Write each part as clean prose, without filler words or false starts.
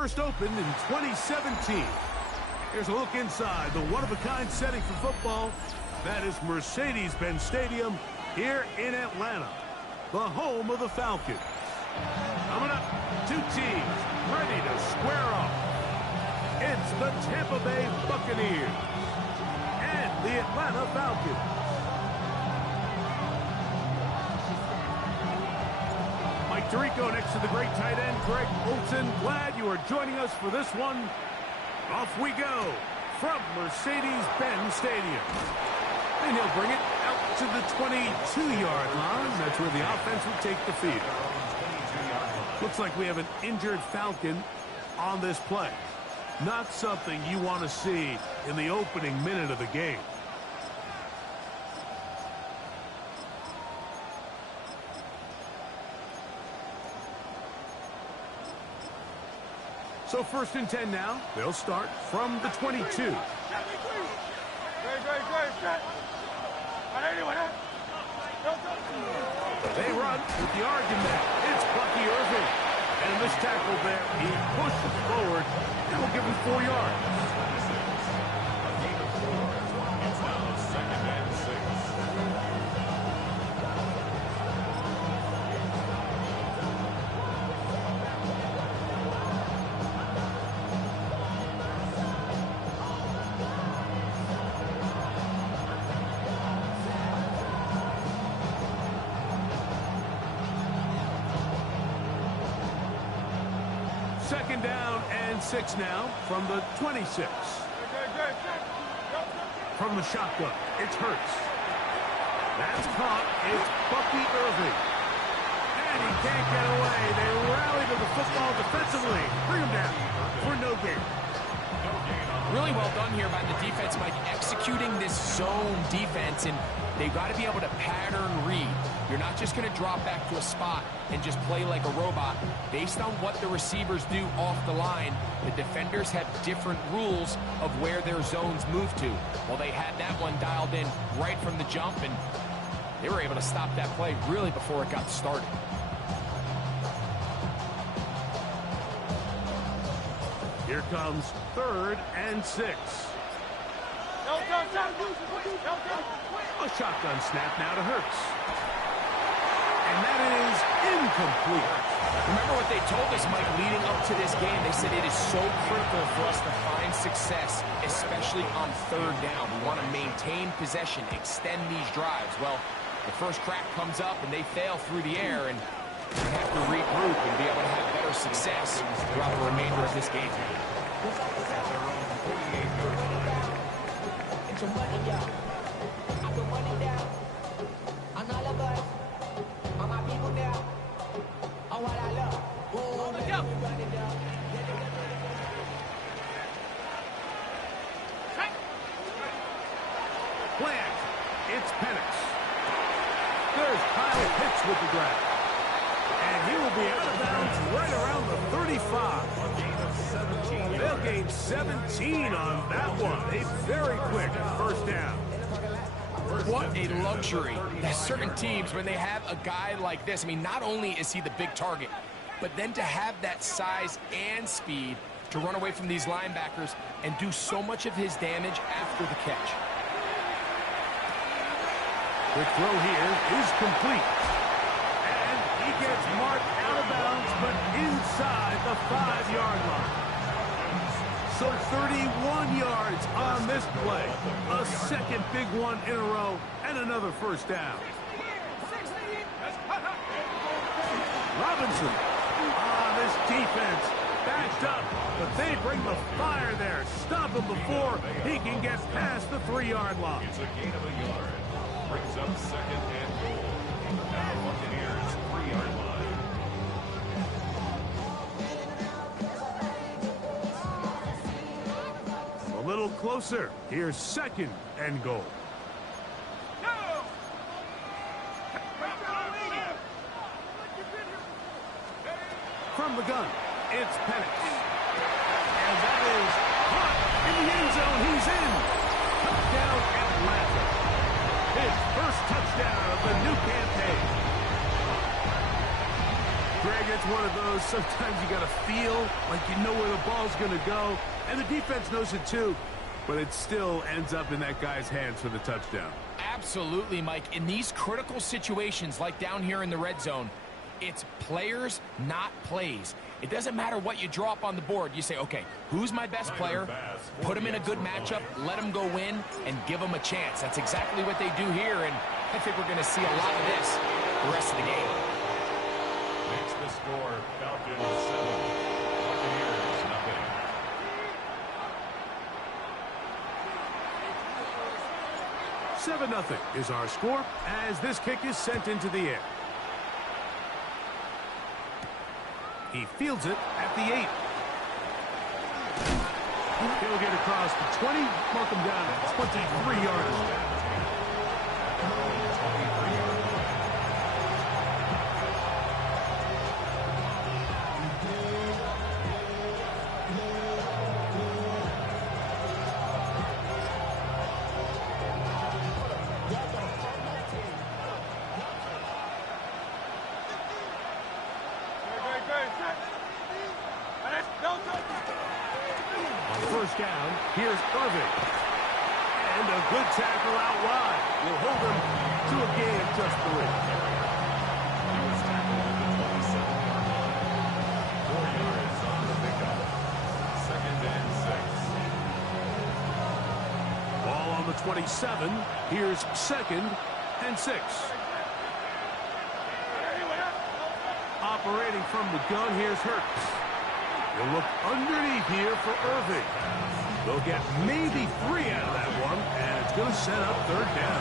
First opened in 2017. Here's a look inside the one-of-a-kind setting for football. That is Mercedes-Benz Stadium here in Atlanta, the home of the Falcons. Coming up, two teams ready to square off. It's the Tampa Bay Buccaneers and the Atlanta Falcons. Mike Tirico next to the great tight end, Greg Olsen. Glad you are joining us for this one. Off we go from Mercedes-Benz Stadium. And he'll bring it out to the 22-yard line. That's where the offense will take the field. Looks like we have an injured Falcon on this play. Not something you want to see in the opening minute of the game. So first and 10 now. They'll start from the 22. They run with the argument. It's Bucky Irving. And this tackle there, he pushes forward. That will give him 4 yards. It's now second and 6. Second down and 6 now from the 26. From the shotgun, it's Hurts. That's caught. It's Bucky Irving. And he can't get away. They rally to the football defensively. Bring him down for no gain. Really well done here by the defense, Mike, executing this zone defense, and they've got to be able to pattern read. You're not just going to drop back to a spot and just play like a robot. Based on what the receivers do off the line, the defenders have different rules of where their zones move to. Well, they had that one dialed in right from the jump, and they were able to stop that play really before it got started. Here comes 3rd and 6. A shotgun snap now to Hurts. And that is incomplete. Remember what they told us, Mike, leading up to this game. They said it is so critical for us to find success, especially on 3rd down. We want to maintain possession, extend these drives. Well, the first crack comes up and they fail through the air, and we have to regroup and be able to have better success throughout the remainder of this game. Plant. It's Penix. There's Kyle Pitts with the grab. And he will be out of bounds right around the 35. They'll gain 17 on that one. A very quick first down. What a luxury. There's certain teams, when they have a guy like this, I mean, not only is he the big target, but then to have that size and speed to run away from these linebackers and do so much of his damage after the catch. The throw here is complete. And he gets marked out of bounds, but inside the 5-yard line. So 31 yards on this play. A second big one in a row, and another first down. Robinson on this defense. Backed up, but they bring the fire there. Stop him before he can get past the 3-yard line. It's a gain of a yard. Brings up second and goal. Now Buccaneers 3-yard line. A little closer. Here's second and goal. From the gun, it's Penix. And that is caught in the end zone. He's in. Touchdown, Atlanta. His first touchdown of the new campaign. Greg, That's one of those, sometimes you got to feel like you know where the ball's going to go, and the defense knows it too, but it still ends up in that guy's hands for the touchdown. Absolutely, Mike. In these critical situations, like down here in the red zone, it's players, not plays. It doesn't matter what you draw up on the board. You say, okay, who's my best player? Put him in a good matchup, let him go win, and give him a chance. That's exactly what they do here, and I think we're going to see a lot of this the rest of the game. Makes the score Falcons 7, Buccaneers nothing. Seven 0 is our score as this kick is sent into the air. He fields it at the 8. He'll get across the 20, mark him down at 23 yards. First down, here's Irving. And a good tackle out wide. Will hold him to a gain of just 3. He was tackled at the 27-yard line. 4 yards on the pickup. 2nd and 6. Ball on the 27. Here's 2nd and 6. Operating from the gun, here's Hurts. He'll look underneath here for Irving. They'll get maybe 3 out of that one, and it's going to set up 3rd down.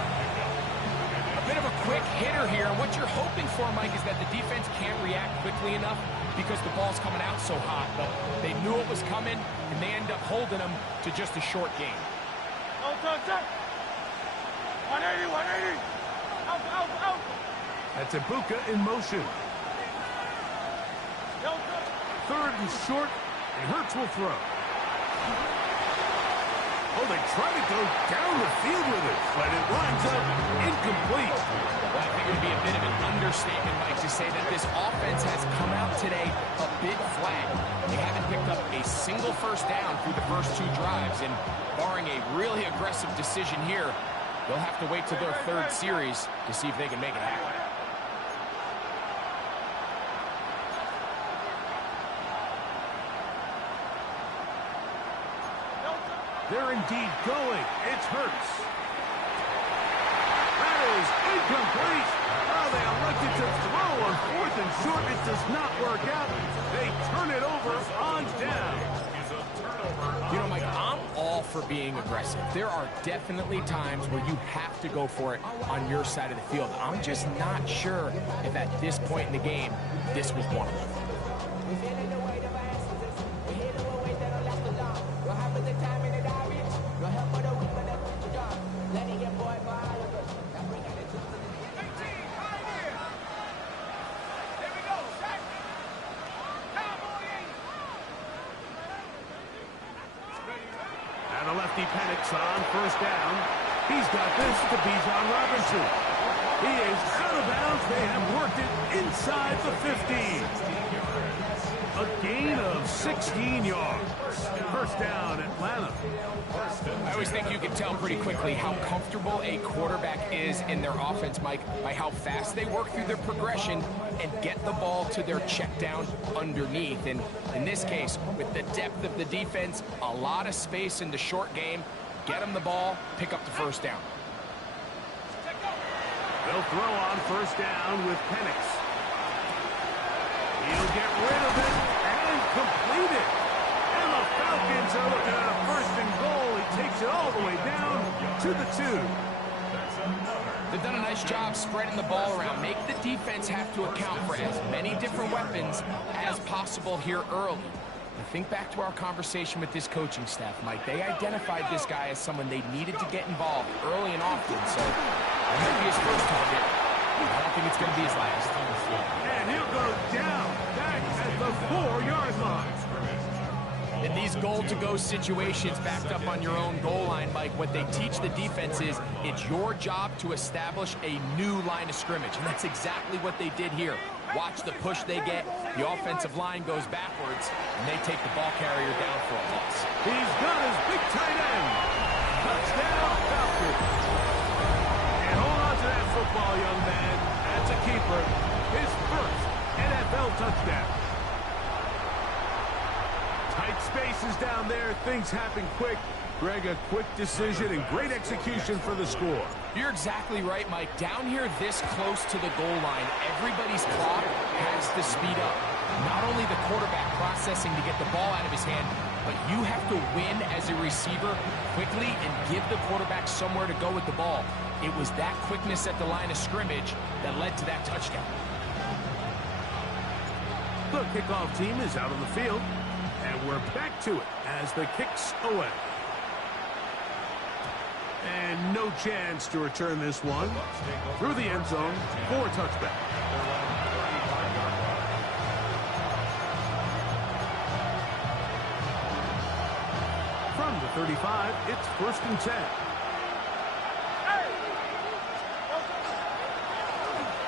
A bit of a quick hitter here. What you're hoping for, Mike, is that the defense can't react quickly enough because the ball's coming out so hot. But they knew it was coming, and they end up holding them to just a short game. 180, 180. Out. That's Ibuka in motion. 3rd and short, and Hurts will throw. Oh, they try to go down the field with it, but it lines up incomplete. Well, I think it would be a bit of an understatement, Mike, to say that this offense has come out today a bit flat. They haven't picked up a single first down through the first 2 drives, and barring a really aggressive decision here, they'll have to wait till their 3rd series to see if they can make it happen. They're indeed going. It's Hurts. That is incomplete. Oh, they elected to throw on 4th and short. It does not work out. They turn it over on down. You know, Mike, I'm all for being aggressive. There are definitely times where you have to go for it on your side of the field. I'm just not sure if at this point in the game, this was one of them. And the lefty Penix on 1st down. He's got this to Bijan Robinson. He is out of bounds. They have worked it inside the 15. A gain of 16 yards. 1st down, Atlanta. I always think you can tell pretty quickly how comfortable a quarterback is in their offense, Mike, by how fast they work through their progression and get the ball to their check down underneath. And in this case, with the depth of the defense, a lot of space in the short game, get them the ball, pick up the 1st down. They'll throw on 1st down with Penix. He'll get rid of it and complete it. And the Falcons are looking at a 1st and goal. He takes it all the way down to the 2. They've done a nice job spreading the ball around. Make the defense have to account for as many different weapons as possible here early. And think back to our conversation with this coaching staff, Mike. They identified this guy as someone they needed to get involved early and often. So that might be his first target. I don't think it's going to be his last. And he'll go down back at the 4-yard line. In these goal-to-go situations backed up on your own goal line, Mike, what they teach the defense is it's your job to establish a new line of scrimmage, and that's exactly what they did here. Watch the push they get. The offensive line goes backwards, and they take the ball carrier down for a loss. He's got his big tight end. Touchdown, Falcons. And hold on to that football, young man. That's a keeper. His first NFL touchdown. Tight spaces down there. Things happen quick. Greg, a quick decision and great execution for the score. You're exactly right, Mike. Down here this close to the goal line, everybody's clock has to speed up. Not only the quarterback processing to get the ball out of his hand, but you have to win as a receiver quickly and give the quarterback somewhere to go with the ball. It was that quickness at the line of scrimmage that led to that touchdown. The kickoff team is out on the field, and we're back to it as the kick's away. And no chance to return this one through the end zone for a touchback. From the 35, it's 1st and 10.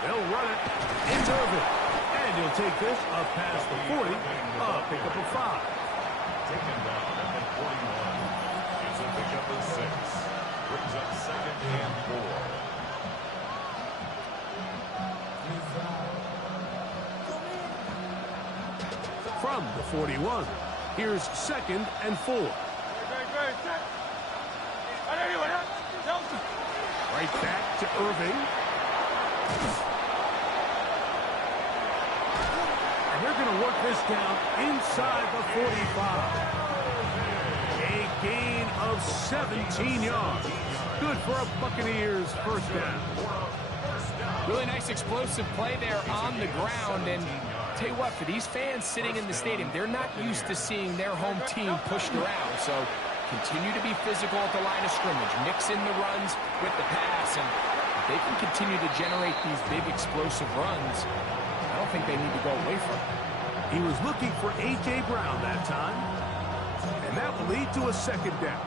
They'll run it. It's Irvin. And he'll take this up past the 40. Pickup of 5. Taken down at the 41. It's a pickup of 6. Brings up 2nd and 4. From the 41, here's 2nd and 4. Right back to Irving. And they're going to work this down inside the 45. A gain of 17 yards. Good for a Buccaneers first down. Really nice explosive play there on the ground. And tell you what, for these fans sitting in the stadium, they're not used to seeing their home team pushed around. So continue to be physical at the line of scrimmage. Mix in the runs with the pass. And if they can continue to generate these big explosive runs, I don't think they need to go away from it. He was looking for A.J. Brown that time. And that will lead to a 2nd down.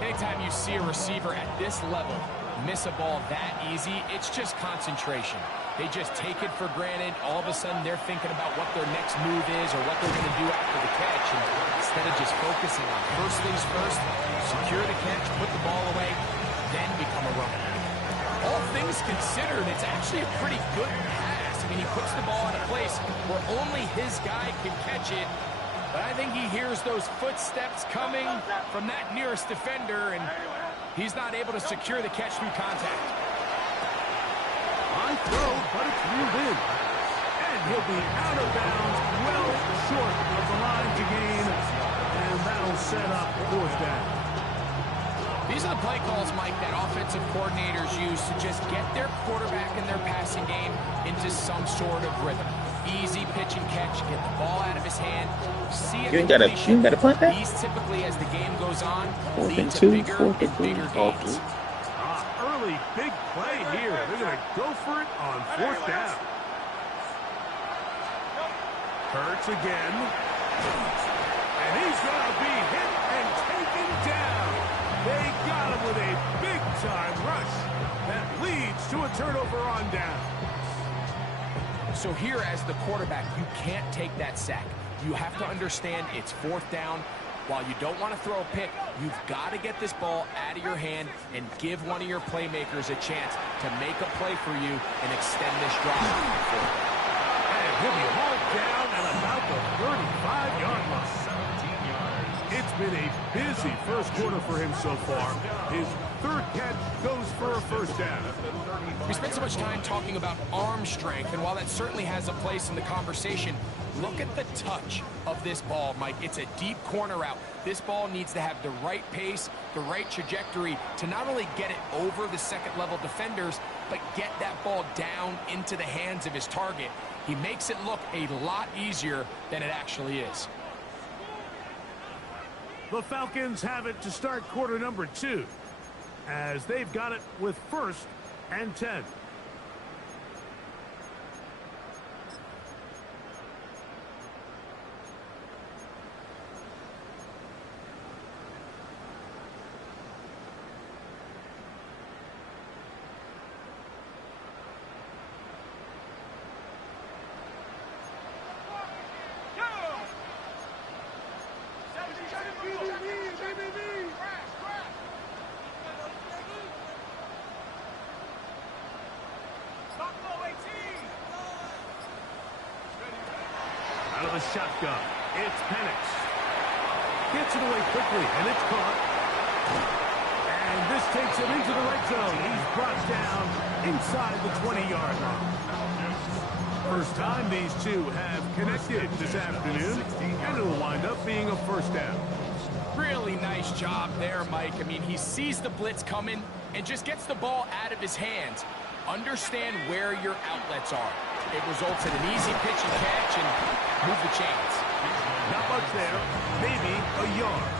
Anytime you see a receiver at this level miss a ball that easy, it's just concentration. They just take it for granted. All of a sudden, they're thinking about what their next move is or what they're going to do after the catch. And instead of just focusing on first things first, secure the catch, put the ball away, then become a runner. All things considered, it's actually a pretty good pass. I mean, he puts the ball in a place where only his guy can catch it. But I think he hears those footsteps coming from that nearest defender, and he's not able to secure the catch through contact. High throw, but it's reeled in. And he'll be out of bounds, well short of the line to gain. And that'll set up 4th down. These are the play calls, Mike, that offensive coordinators use to just get their quarterback and their passing game into some sort of rhythm. Easy pitch and catch, get the ball out of his hand. See it. You ain't gotta plant that? These typically, as the game goes on, lead to bigger and bigger gains. Early big play here. They're going to go for it on 4th down. Hurts again. And he's going to be hit and taken down. They got him with a big-time rush that leads to a turnover on down. So here, as the quarterback, you can't take that sack. You have to understand it's 4th down. While you don't want to throw a pick, you've got to get this ball out of your hand and give one of your playmakers a chance to make a play for you and extend this drive. And he'll be hauled down at about the 35-yard line. 17 yards. It's been a busy first quarter for him so far. His 3rd catch goes for a 1st down. We spent so much time talking about arm strength, and while that certainly has a place in the conversation, look at the touch of this ball, Mike. It's a deep corner route. This ball needs to have the right pace, the right trajectory to not only get it over the second-level defenders, but get that ball down into the hands of his target. He makes it look a lot easier than it actually is. The Falcons have it to start quarter number 2, as they've got it with 1st and 10. a shotgun. It's Penix. Gets it away quickly, and it's caught. And this takes him into the red zone. He's brought down inside the 20-yard line. First time these two have connected this afternoon, and it'll wind up being a first down. Really nice job there, Mike. I mean, he sees the blitz coming and just gets the ball out of his hands. Understand where your outlets are. It results in an easy pitch and catch and move the chains. Not much there, maybe a yard.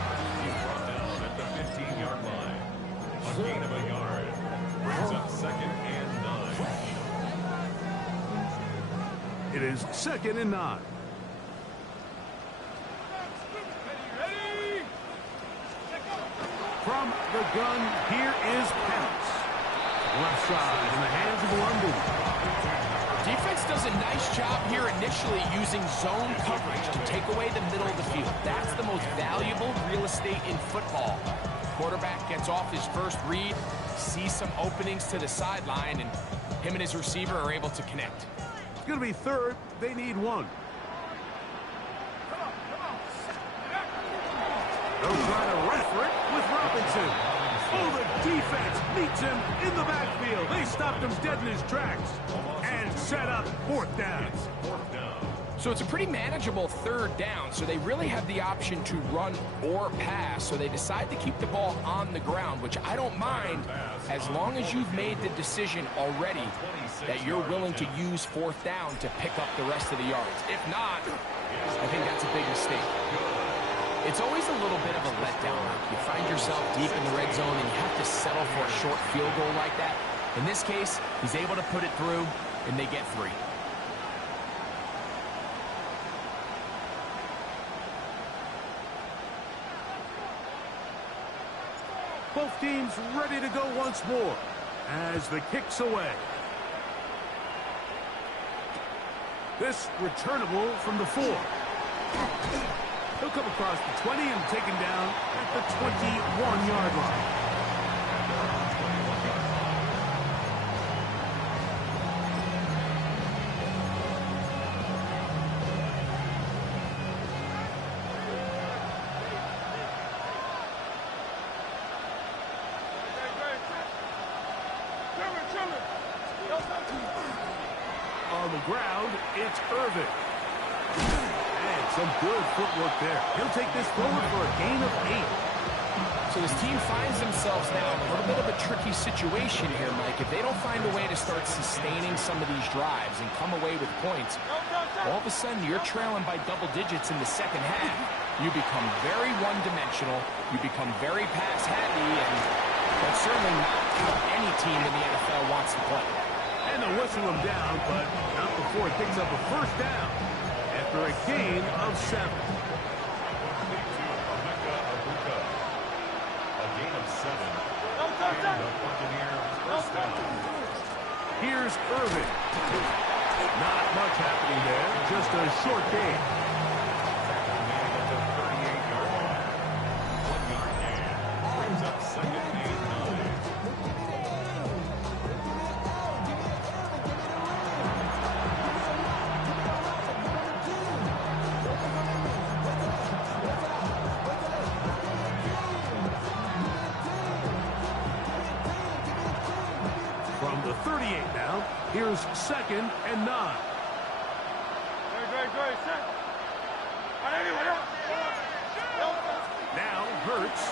He's brought down at the 15-yard line. A gain of a yard. Brings up 2nd and 9. It is 2nd and 9. From the gun, here is Penix. Left side in the hands of London. Defense does a nice job here initially using zone coverage to take away the middle of the field. That's the most valuable real estate in football. Quarterback gets off his first read, sees some openings to the sideline, and him and his receiver are able to connect. It's going to be 3rd. They need 1. They'll try to run for it with Robinson. Oh, the defense meets him in the backfield. They stopped him dead in his tracks and set up 4th down. So it's a pretty manageable 3rd down, so they really have the option to run or pass, so they decide to keep the ball on the ground, which I don't mind as long as you've made the decision already that you're willing to use 4th down to pick up the rest of the yards. If not, I think that's a big mistake. It's always a little bit of a letdown. You find yourself deep in the red zone and you have to settle for a short field goal like that. In this case, he's able to put it through, and they get 3. Both teams ready to go once more as the kick's away. This returnable from the 4. He'll come across the 20 and taken down at the 21-yard line. On the ground, it's Irvin. And some good footwork there. He'll take this forward for a gain of 8. So this team finds themselves now in a little bit of a tricky situation here, Mike. If they don't find a way to start sustaining some of these drives and come away with points, all of a sudden you're trailing by double digits in the second half. You become very one-dimensional. You become very pass-heavy, and that's certainly not how any team in the NFL wants to play. And they'll whistle him down, but not before it picks up a first down after a gain of 7. Here's Irvin. Not much happening there, just a short gain. From the 38 now, here's 2nd and 9. Now Hurts.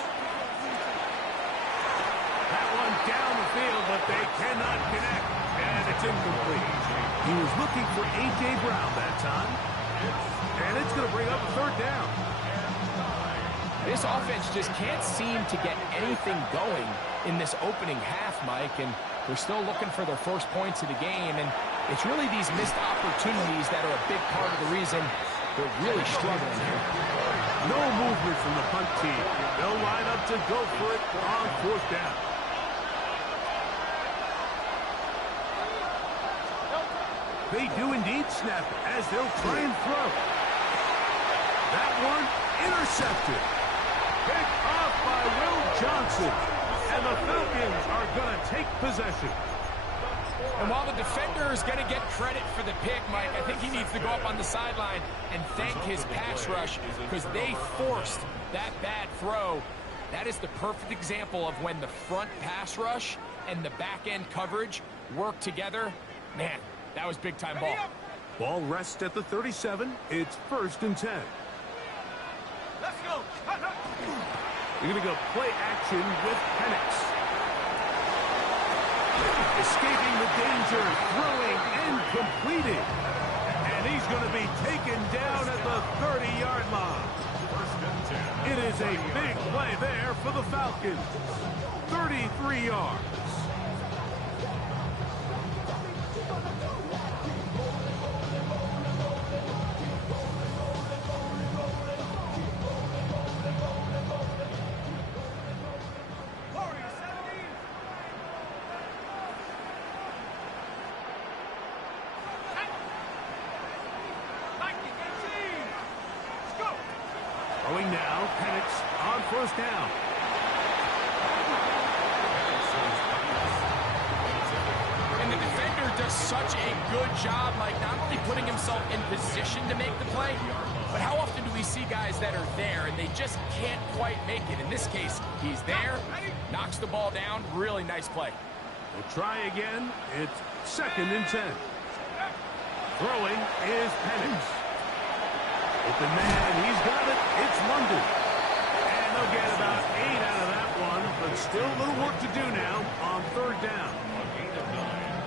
That one down the field, but they cannot connect. And it's incomplete. He was looking for A.J. Brown that time. And it's going to bring up a 3rd down. This offense just can't seem to get anything going in this opening half, Mike, and they're still looking for their first points of the game, and it's really these missed opportunities that are a big part of the reason they're really struggling here. No movement from the punt team. They'll line up to go for it on 4th down. They do indeed snap it as they'll try and throw. That one intercepted. Picked off by Will Johnson. And the Falcons are going to take possession. And while the defender is going to get credit for the pick, Mike, I think he needs to go up on the sideline and thank his pass rush because they forced that bad throw. That is the perfect example of when the front pass rush and the back-end coverage work together. Man, that was big-time ball. Ball rests at the 37. It's 1st and 10. Let's go. You're going to go play action with Penix. Escaping the danger, throwing and completing. And he's going to be taken down at the 30-yard line. It is a big play there for the Falcons. 33 yards. Throwing now, Penix on 1st down. And the defender does such a good job, like not only putting himself in position to make the play, but how often do we see guys that are there and they just can't quite make it? In this case, he's there, knocks the ball down, really nice play. We'll try again. It's 2nd and 10. Throwing is Penix. Open man, he's got it. It's London. And they'll get about 8 out of that one, but still a little work to do now on 3rd down.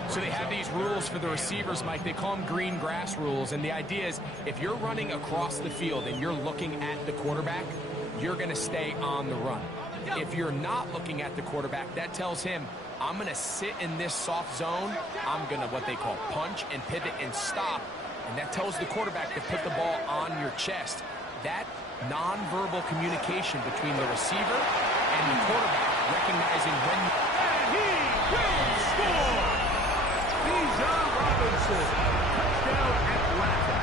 So they have these rules for the receivers, Mike. They call them green grass rules. And the idea is if you're running across the field and you're looking at the quarterback, you're going to stay on the run. If you're not looking at the quarterback, that tells him, I'm going to sit in this soft zone. I'm going to what they call punch and pivot and stop. And that tells the quarterback to put the ball on your chest. That nonverbal communication between the receiver and the quarterback, recognizing when... And he will score! Bijan Robinson, touchdown Atlanta.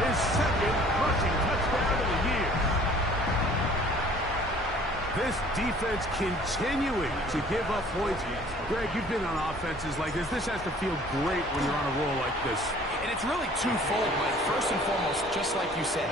His 2nd rushing touchdown of the year. This defense continuing to give up points. Greg, you've been on offenses like this. This has to feel great when you're on a roll like this. And it's really twofold, Mike. First and foremost, just like you said,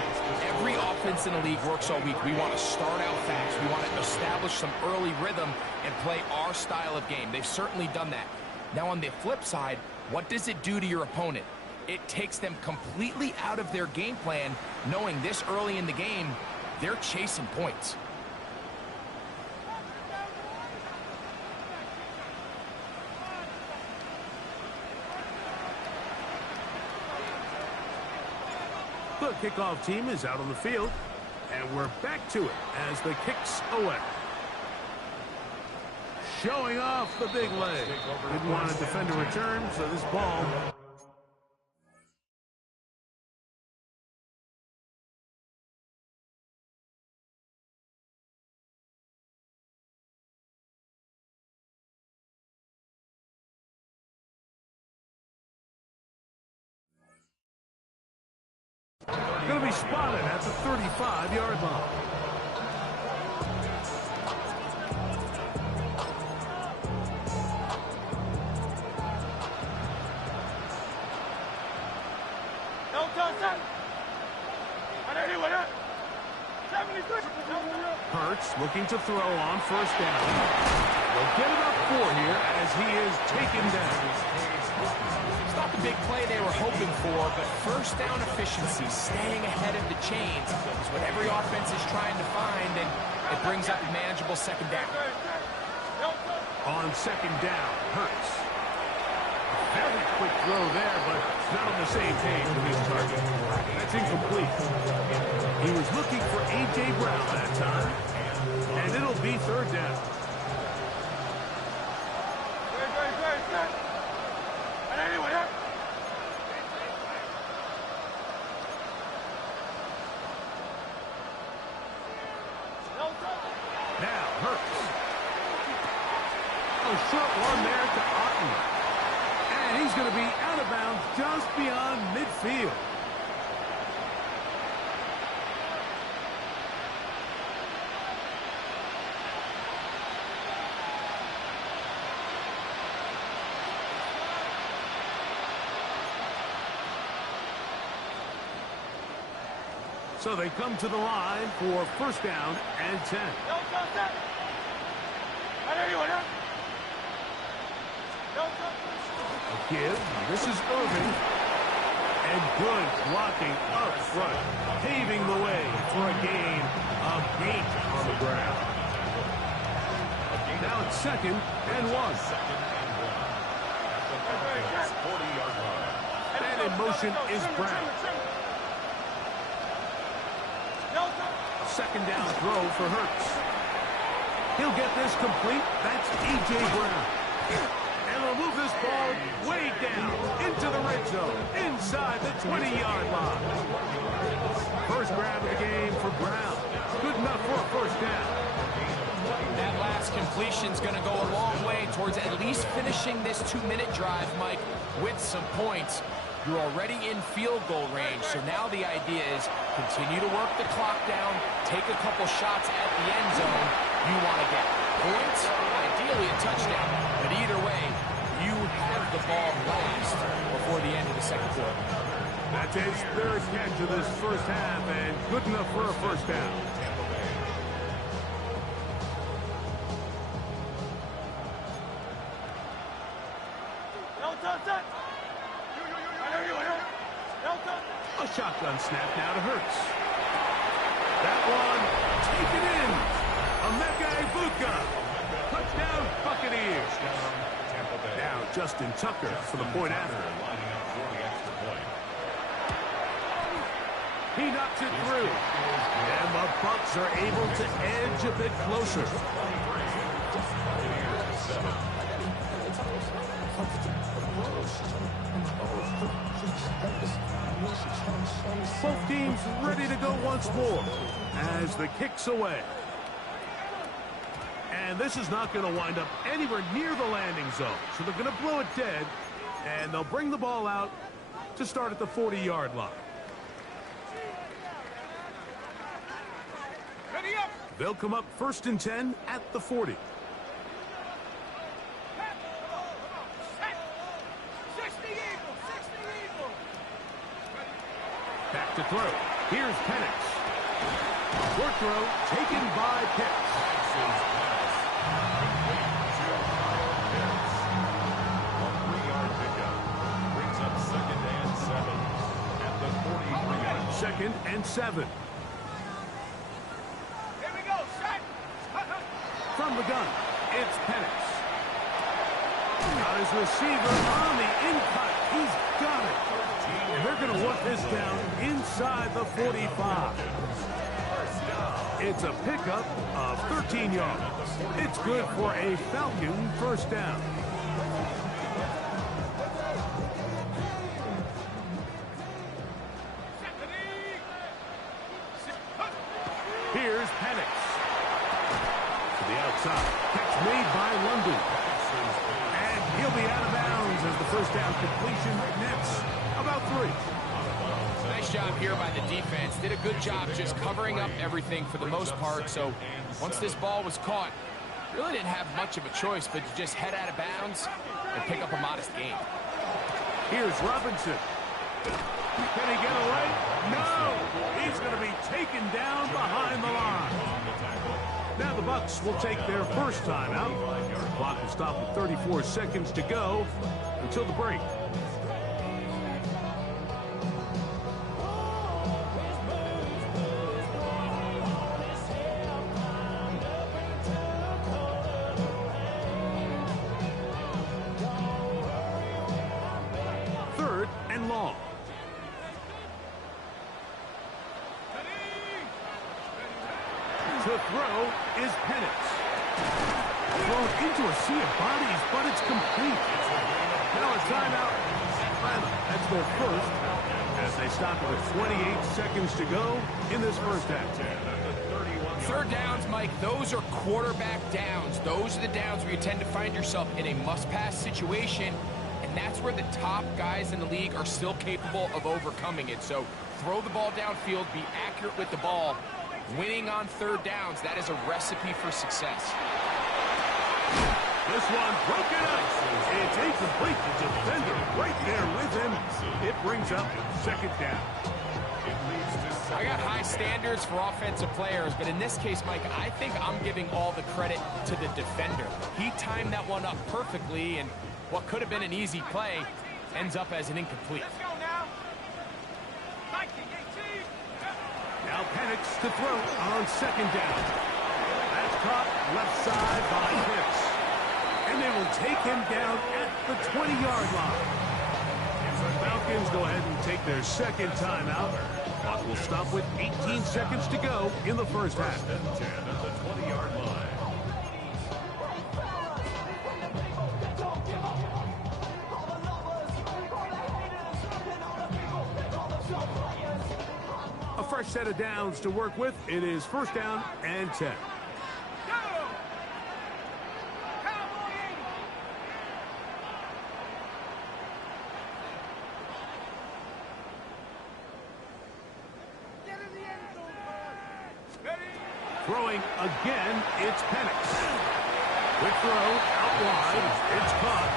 every offense in the league works all week. We want to start out fast. We want to establish some early rhythm and play our style of game. They've certainly done that. Now, on the flip side, what does it do to your opponent? It takes them completely out of their game plan, knowing this early in the game, they're chasing points. The kickoff team is out on the field, and we're back to it as the kick's away. Showing off the big leg. Didn't want to defend a return, so this ball... Going to be spotted at the 35-yard line. Hurts looking to throw on 1st down. They'll get about 4 here as he is taken down. It's not the big play they were hoping for, but 1st down efficiency, staying ahead of the chains, is what every offense is trying to find, and it brings up a manageable 2nd down. On 2nd down, Hurts. Very quick throw there, but not on the same page with his target. That's incomplete. He was looking for A.J. Brown that time, and it'll be 3rd down. Now, Hurts. A short one there to Otten. And he's going to be out of bounds just beyond midfield. So they come to the line for first down and 10. A give. This is Irving. And good blocking up front, paving the way for a gain of 8 on the ground. Now it's second and 1. And in motion is Brown. Second down throw for Hurts. He'll get this complete. That's A.J. Brown. And they'll move this ball way down into the red zone, inside the 20-yard line. First grab of the game for Brown. Good enough for a first down. That last completion's going to go a long way towards at least finishing this 2-minute drive, Mike, with some points. You're already in field goal range, so now the idea is continue to work the clock down, take a couple shots at the end zone. You want to get points, ideally a touchdown, but either way, you have the ball last before the end of the second quarter. That's his third catch of this first half, and good enough for a first down. A shotgun snap now to Hurts. That one taken in. Emeka Egbuka. Touchdown Buccaneers. Now Justin Tucker for the point after. He knocks it through. And the Bucs are able to edge a bit closer. Both teams ready to go once more as the kick's away. And this is not going to wind up anywhere near the landing zone. So they're going to blow it dead, and they'll bring the ball out to start at the 40-yard line. They'll come up first and 10 at the 40. Back to throw. Here's Penix. Short throw taken by Pitts. A 3-yard pickup brings up second and 7 at the 43-yard line. Second and 7. Here we go, set. From the gun, it's Penix. Got his receiver on the in-cut. He's got it. And they're going to want this down inside the 45. It's a pickup of 13 yards. It's good for a Falcon first down. Here's Penix. To the outside. Catch made by London. And he'll be out of bounds as the first down completion nets about 3. Nice job here by the defense. Did a good job just covering up everything for the most part. So once this ball was caught, really didn't have much of a choice but to just head out of bounds and pick up a modest gain. Here's Robinson. Can he get away? No! He's going to be taken down behind the line. Now the Bucs will take their first time out. The clock will stop with 34 seconds to go until the break. Third and long. To throw is Penix. Thrown into a sea of bodies, but it's complete. Now a timeout. That's their first, as they stop it with 28 seconds to go in this first half. Third downs, Mike, those are quarterback downs. Those are the downs where you tend to find yourself in a must-pass situation, and that's where the top guys in the league are still capable of overcoming it. So throw the ball downfield, be accurate with the ball. Winning on third downs, that is a recipe for success. This one broken up. It's incomplete. The defender right there with him. It brings up second down. I got high standards for offensive players, but in this case, Mike, I think I'm giving all the credit to the defender. He timed that one up perfectly, and what could have been an easy play ends up as an incomplete. Let's go now. Now Penix to throw on second down. That's caught left side by Pitts. And they will take him down at the 20-yard line. The Falcons go ahead and take their second timeout. Clock will stop with 18 seconds to go in the first half. 10 at the 20-yard line. A fresh set of downs to work with. It is first down and 10. Throwing again, it's Penix. Quick throw, out wide, it's caught.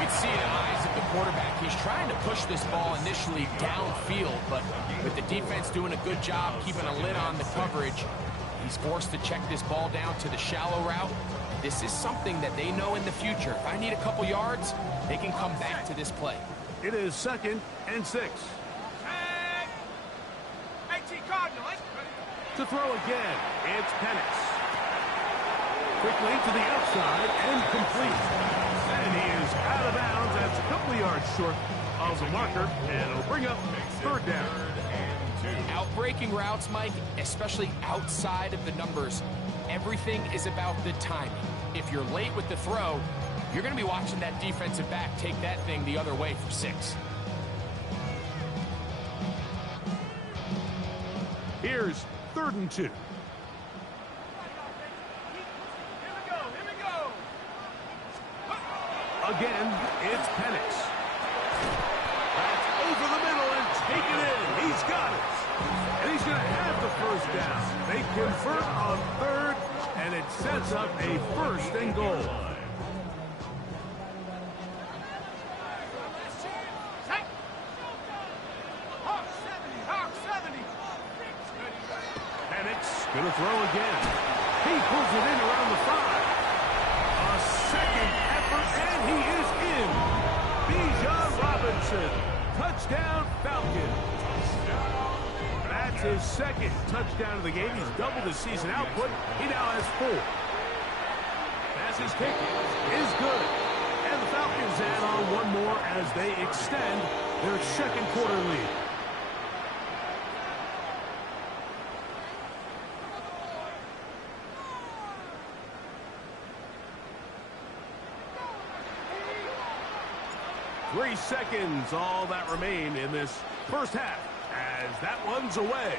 You can see in the eyes of the quarterback, he's trying to push this ball initially downfield, but with the defense doing a good job keeping a lid on the coverage, he's forced to check this ball down to the shallow route. This is something that they know in the future. If I need a couple yards, they can come back to this play. It is second and 6. To throw again, it's Penix. Quickly to the outside and complete. And he is out of bounds. That's a couple of yards short of the marker, and it'll bring up third down. Outbreaking routes, Mike, especially outside of the numbers, everything is about the timing. If you're late with the throw, you're going to be watching that defensive back take that thing the other way for 6. Here's 3rd and 2. Again, it's Penix. That's over the middle and taken in. He's got it. And he's going to have the first down. They convert on 3rd, and it sets up a 1st and goal. Penix going to throw again. He pulls it in around the 5. A second effort, and he is in. Bijan Robinson. Touchdown, Falcons. That's his second touchdown of the game. He's doubled his season output. He now has 4. Pass his kick is good. And the Falcons add on one more as they extend their second quarter lead. Three seconds, all that remain in this first half, as that one's away.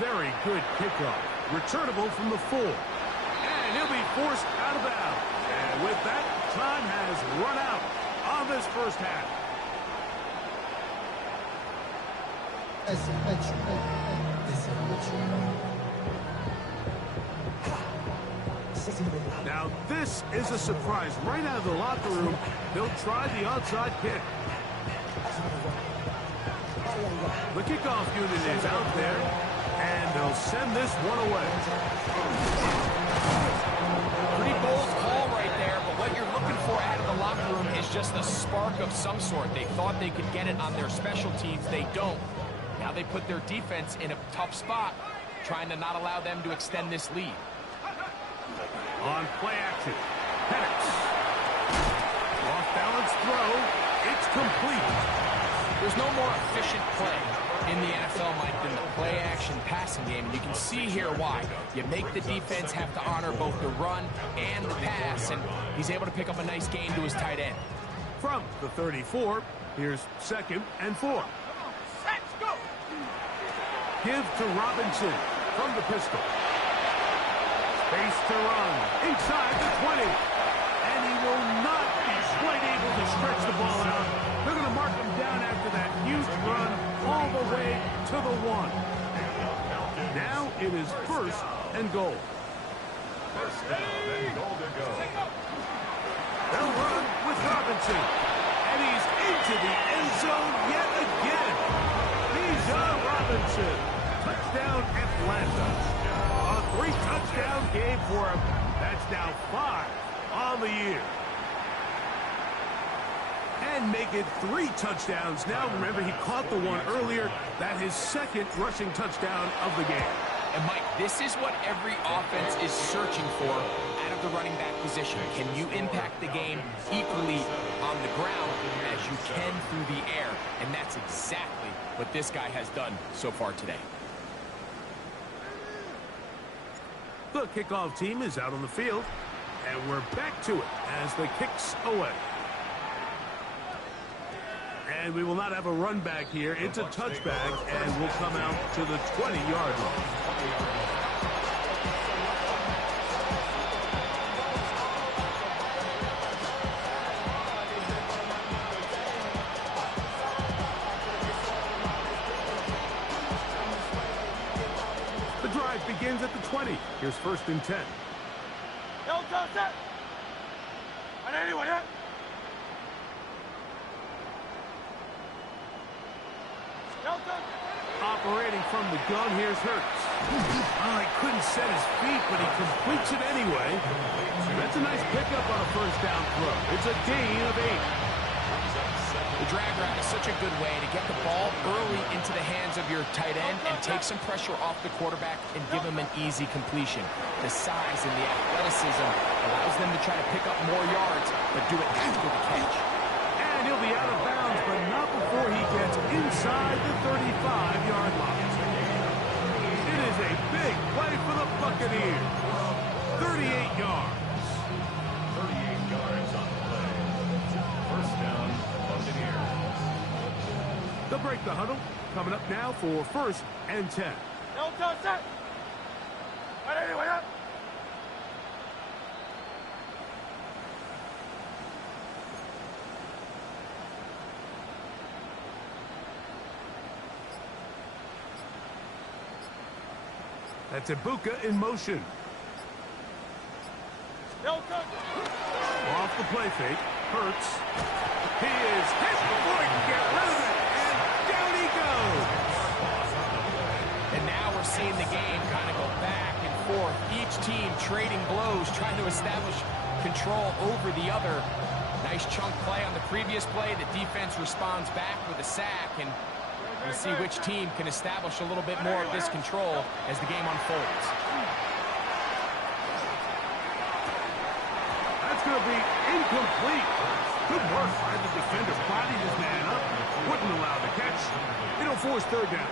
Very good kickoff. Returnable from the 4. And he'll be forced out of bounds. And with that, time has run out on this first half. Now, this is a surprise. Right out of the locker room, they'll try the onside kick. The kickoff unit is out there, and they'll send this one away. Pretty bold call right there, but what you're looking for out of the locker room is just a spark of some sort. They thought they could get it on their special teams. They don't. Now they put their defense in a tough spot, trying to not allow them to extend this lead. On play action, Penix. Off-balance throw. It's complete. There's no more efficient play in the NFL, Mike, than the play-action passing game. And you can see here why. You make the defense have to honor both the run and the pass, and he's able to pick up a nice gain to his tight end. From the 34, here's 2nd and 4. Give to Robinson from the pistol. Space to run inside the 20. And he will not be quite able to stretch the ball out. They're going to mark him down after that huge run all the way to the 1. Now it is 1st and goal. First down and goal to go. They'll run with Robinson. And he's into the end zone yet again. Bijan Robinson. Touchdown Atlanta. A 3-touchdown game for him. That's now 5 on the year. And make it 3 touchdowns. Now, remember, he caught the one earlier. That's his 2nd rushing touchdown of the game. And, Mike, this is what every offense is searching for out of the running back position. Can you impact the game equally on the ground as you can through the air? And that's exactly what this guy has done so far today. The kickoff team is out on the field. And we're back to it as the kick's away. And we will not have a run back here. It's a touchback, and we'll come out to the 20-yard line. The drive begins at the 20. Here's 1st and 10. Operating from the gun, here's Hurts. Oh, he couldn't set his feet, but he completes it anyway. That's a nice pickup on a 1st down throw. It's a gain of 8. The drag route is such a good way to get the ball early into the hands of your tight end and take some pressure off the quarterback and give him an easy completion. The size and the athleticism allows them to try to pick up more yards, but do it after the catch. And he'll be out of bounds, but not before he gets inside the 35-yard line. It is a big play for the Buccaneers. 38 yards. 38 yards on the play. 1st down, Buccaneers. They'll break the huddle. Coming up now for 1st and 10. That's Ibuka in motion. Off the play fake. Hurts. He is hit before he can get rid of it. And down he goes. And now we're seeing the game kind of go back and forth. Each team trading blows, trying to establish control over the other. Nice chunk play on the previous play. The defense responds back with a sack. And we'll see which team can establish a little bit more of this control as the game unfolds. That's going to be incomplete. Good work by the defender. Bodied his man up. Wouldn't allow the catch. It'll force 3rd down.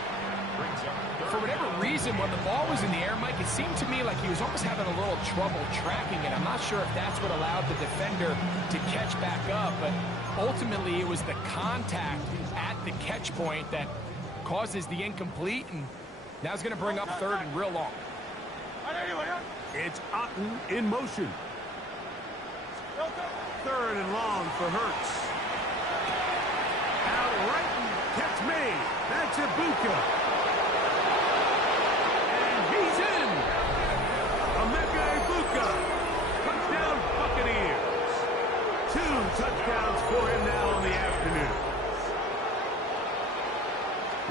For whatever reason, when the ball was in the air, Mike, it seemed to me like he was almost having a little trouble tracking it. I'm not sure if that's what allowed the defender to catch back up, but ultimately it was the contact at the catch point that causes the incomplete, and now it's going to bring up 3rd and real long. It's Otten in motion. 3rd and long for Hurts. Out right and catch made. That's Ibuka. And he's in. Emeka Ibuka. Touchdown Buccaneers. 2 touchdowns for him now on the afternoon.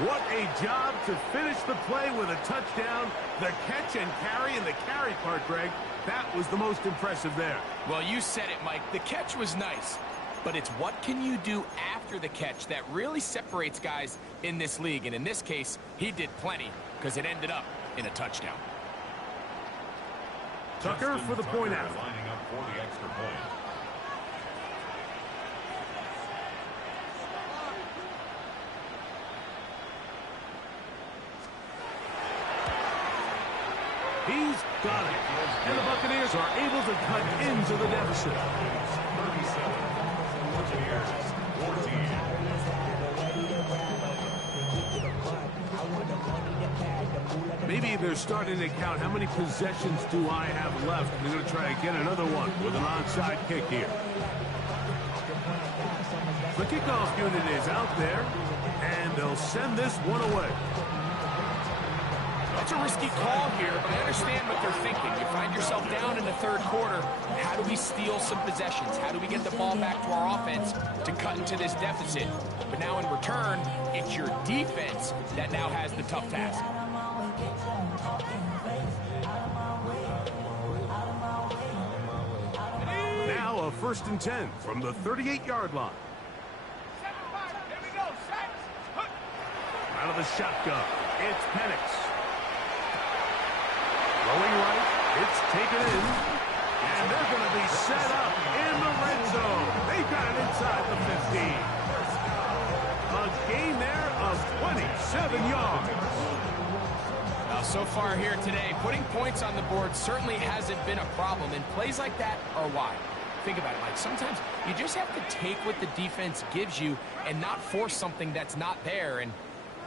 What a job to finish the play with a touchdown. The catch and carry, and the carry part, Greg, that was the most impressive there. Well, you said it, Mike. The catch was nice, but it's what can you do after the catch that really separates guys in this league. And in this case, he did plenty because it ended up in a touchdown. Tucker for the point out. Lining up for the extra point. He's got it. And the Buccaneers are able to cut into the deficit. 37. Buccaneers, 14. Maybe they're starting to count how many possessions do I have left. They're going to try to get another one with an onside kick here. The kickoff unit is out there, and they'll send this one away. That's a risky call here, but I understand what they're thinking. You find yourself down in the third quarter. How do we steal some possessions? How do we get the ball back to our offense to cut into this deficit? But now in return, it's your defense that now has the tough task. Now a 1st and 10 from the 38-yard line. Here we go, set. Out of the shotgun, it's Penix. Throwing right, it's taken in. And they're going to be set up in the red zone. They got it inside the 15. A gain there of 27 yards. Now, so far here today, putting points on the board certainly hasn't been a problem, and plays like that are why. Think about it, Mike. Sometimes you just have to take what the defense gives you and not force something that's not there, and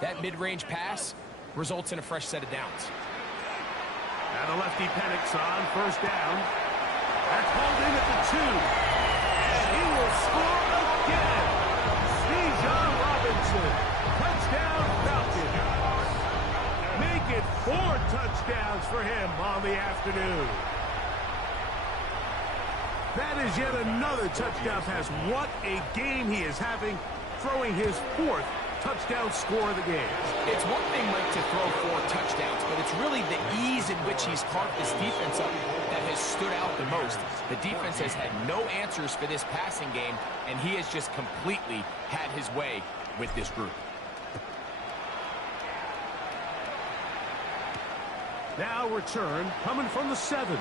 that mid-range pass results in a fresh set of downs. Now the lefty Penix on 1st down. That's hauled in at the 2. And he will score again. Bijan Robinson. Touchdown Falcons. Make it 4 touchdowns for him on the afternoon. That is yet another touchdown pass. What a game he is having, throwing his 4th touchdown score of the game. It's one thing, Mike, to throw 4 touchdowns, but it's really the ease in which he's carved this defense up that has stood out the most. The defense has had no answers for this passing game, and he has just completely had his way with this group. Now return coming from the 7.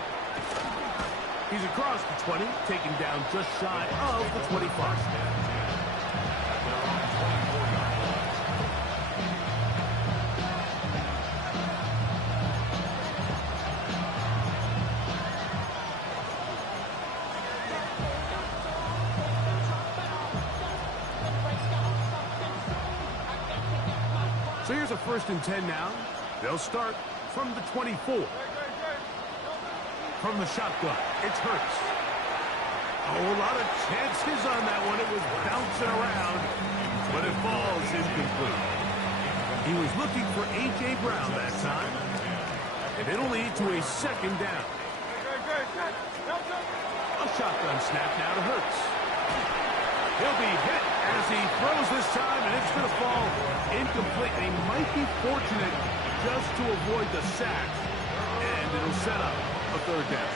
He's across the 20, taken down just shy of the 25. So here's a 1st and 10 now. They'll start from the 24. From the shotgun, it's Hurts. Oh, a lot of chances on that one. It was bouncing around, but it falls incomplete. He was looking for A.J. Brown that time, and it'll lead to a 2nd down. A shotgun snap now to Hurts. He'll be hit as he throws this time, and it's going to fall incomplete. And he might be fortunate just to avoid the sack, and it'll set up a 3rd down.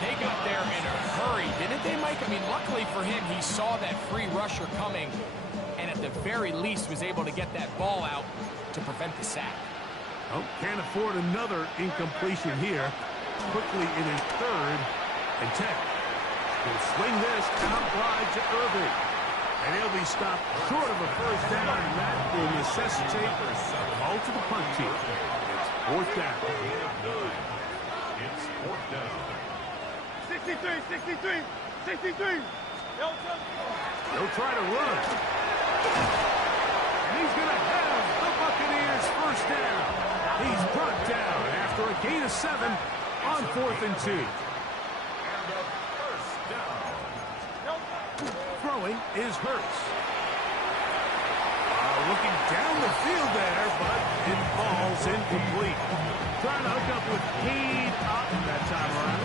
They got there in a hurry, didn't they, Mike? I mean, luckily for him, he saw that free rusher coming, and at the very least was able to get that ball out to prevent the sack. Oh, can't afford another incompletion here. Quickly in his 3rd and 10. He'll swing this out wide to Irving. And he'll be stopped short of a 1st down, and that will necessitate a call to the punt team. It's 4th down. It's 4th down. 63. He'll try to run. And he's going to have the Buccaneers 1st down. He's brought down after a gain of 7 on 4th and 2. And a 1st down. Throwing is Hurts. Looking down the field there, but it falls incomplete. Trying to hook up with Cade up that time around.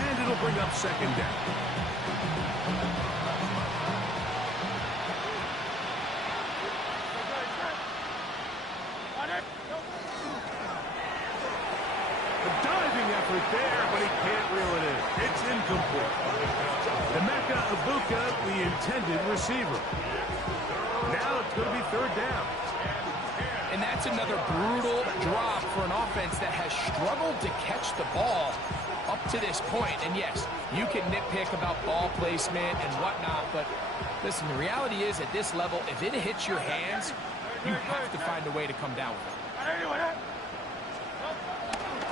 And it'll bring up 2nd down. A diving effort there, but he can't reel it in. It's incomplete. Emeka Ibuka, the intended receiver. Now it's going to be 3rd down. And that's another brutal drop for an offense that has struggled to catch the ball up to this point. And yes, you can nitpick about ball placement and whatnot, but listen, the reality is at this level, if it hits your hands, you have to find a way to come down with it.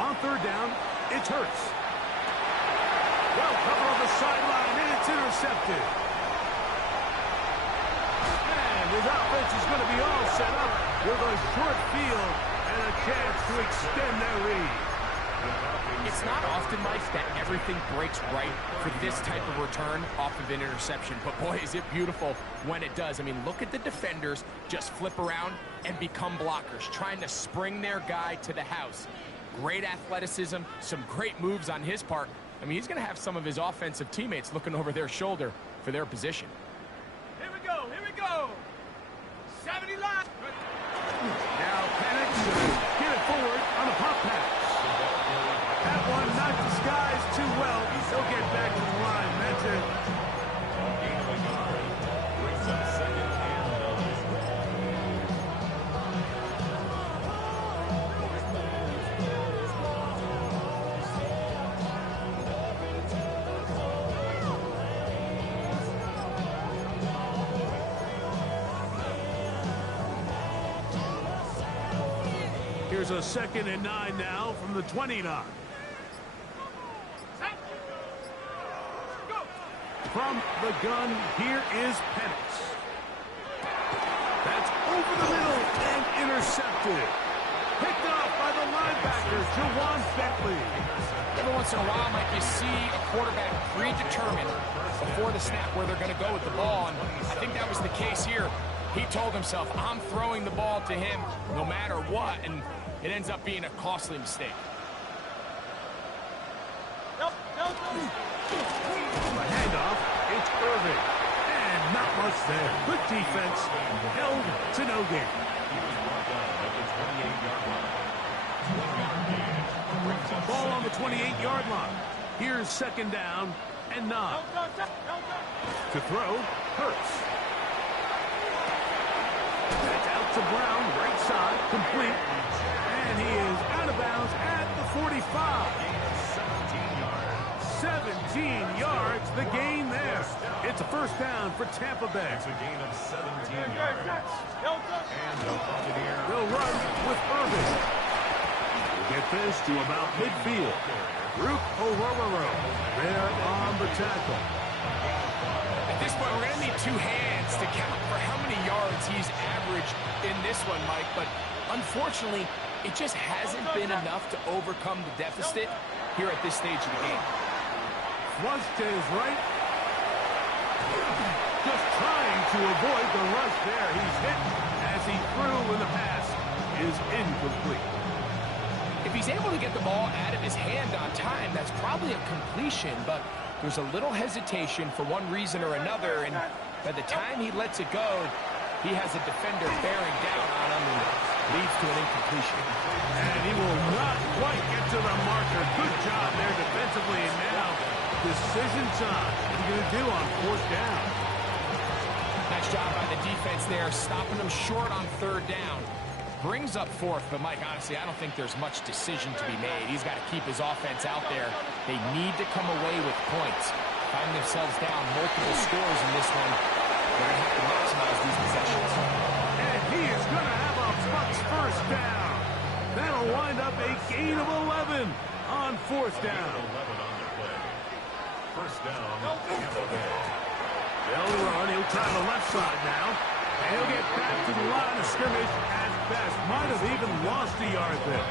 On 3rd down, it's Hurts. Well covered on the sideline, and it's intercepted. And his offense is going to be all set up with a short field and a chance to extend their lead. It's not often, Mike, that everything breaks right for this type of return off of an interception. But, boy, is it beautiful when it does. I mean, look at the defenders just flip around and become blockers, trying to spring their guy to the house. Great athleticism, some great moves on his part. I mean, he's going to have some of his offensive teammates looking over their shoulder for their position. Here we go, here we go. 70 line. Now Penix get it forward on a pop pass. That one not disguised too well. He'll get back to the line. That's it. Gain of a yard. Brings up second and 11. Here's a 2nd and 9 now from the 29. From the gun, here is Penix. That's over the middle and intercepted. Picked off by the linebacker, Jawan Bentley. Every once in a while, Mike, you see a quarterback predetermined before the snap where they're going to go with the ball, and I think that was the case here. He told himself, I'm throwing the ball to him no matter what, and it ends up being a costly mistake. The handoff, it's Irving. And not much there. Good defense, held to no gain. He was brought down at the 28-yard line. 20-yard gain. Brings up Ball on the 28-yard line. Here's 2nd down and 9. To throw, Hurts. That's out to Brown, right side, complete. And he is out of bounds at the 45. 17 yards, the gain there. It's a 1st down for Tampa Bay. It's a gain of 17 yards. And the Buccaneers. They'll run with Irving. We'll get this to about midfield. Rook Orororo there on the tackle. At this point, we're going to need 2 hands to count for how many yards he's averaged in this one, Mike. But unfortunately, it just hasn't been enough to overcome the deficit here at this stage of the game. Flush to his right. Just trying to avoid the rush there. He's hit as he threw, and the pass is incomplete. If he's able to get the ball out of his hand on time, that's probably a completion, but there's a little hesitation for one reason or another, and by the time he lets it go, he has a defender bearing down on him and leads to an incompletion. And he will not quite get to the marker. Good job there defensively, and now decision time. What are you going to do on 4th down? Nice job by the defense there, stopping him short on 3rd down. Brings up 4th, but Mike, honestly, I don't think there's much decision to be made. He's got to keep his offense out there. They need to come away with points. Find themselves down multiple scores in this one. They're going to have to maximize these possessions. And he is going to have a Bucs 1st down. That'll wind up a gain of 11 on 4th down. 11 on the play. 1st down, Tampa Bay. They'll run. He'll try the left side now. And he'll get back to the line of scrimmage at best. Might have even lost a yard there.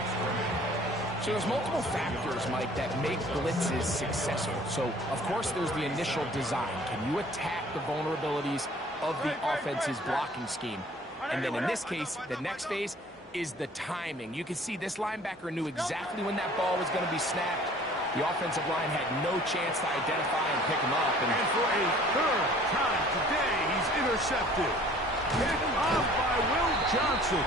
So there's multiple factors, Mike, that make blitzes successful. So, of course, there's the initial design. Can you attack the vulnerabilities of the offense's blocking scheme? And then in this case, the next phase is the timing. You can see this linebacker knew exactly when that ball was going to be snapped. The offensive line had no chance to identify and pick him up. And for a 3rd time today, he's intercepted. Picked off by Will Johnson.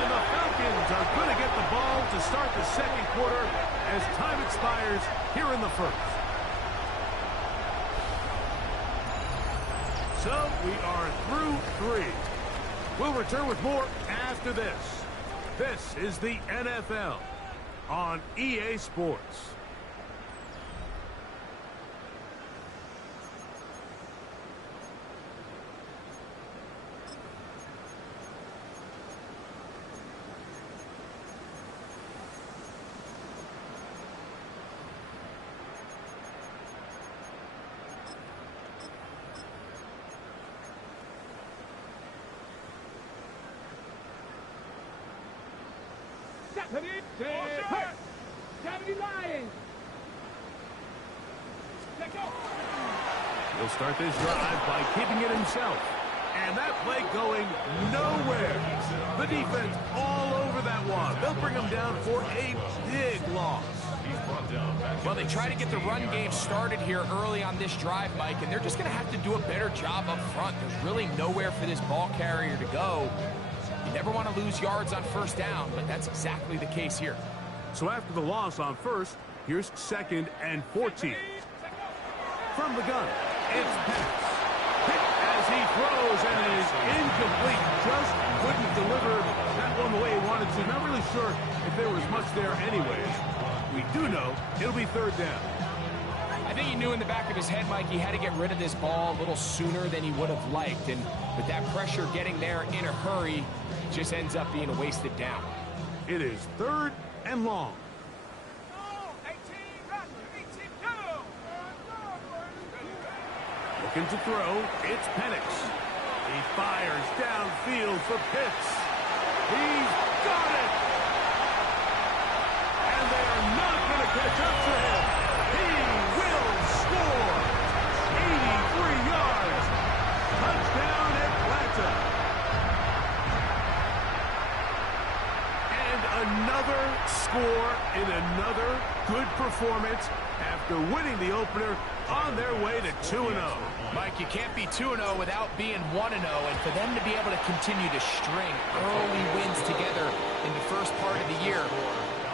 And the Falcons are going to get the ball to start the 2nd quarter as time expires here in the 1st. So we are through 3. We'll return with more after this. This is the NFL on EA Sports. He'll start this drive by keeping it himself. And that play going nowhere. The defense all over recover that one. They'll bring him down for a big loss. Well, they try to get the run game started here early on this drive, Mike, and they're just going to have to do a better job up front. There's really nowhere for this ball carrier to go. You never want to lose yards on first down, but that's exactly the case here. So after the loss on first, here's 2nd and 14. From the gun, it's Penix. Picked as he throws, and it is incomplete. Just couldn't deliver that one the way he wanted to. Not really sure if there was much there anyways. We do know it'll be 3rd down. I think he knew in the back of his head, Mike, he had to get rid of this ball a little sooner than he would have liked. And with that pressure getting there in a hurry, it just ends up being a wasted down. It is 3rd and long. Looking to throw, it's Penix. He fires downfield for Pitts. He's got it! And they are not going to catch up to him. He will score! 83 yards. Touchdown Atlanta. And another score in another good performance after winning the opener on their way to 2-0. Mike, you can't be 2-0 without being 1-0, and for them to be able to continue to string early wins together in the first part of the year,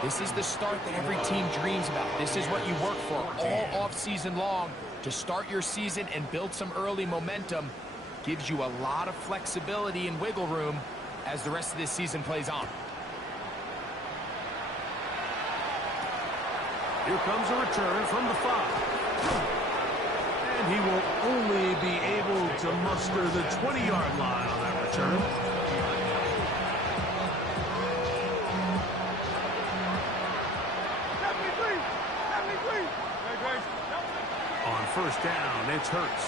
this is the start that every team dreams about. This is what you work for all off-season long to start your season and build some early momentum. Gives you a lot of flexibility and wiggle room as the rest of this season plays on. Here comes a return from the 5. And he will only be able to muster the 20-yard line on that return. On first down, it's Hurts.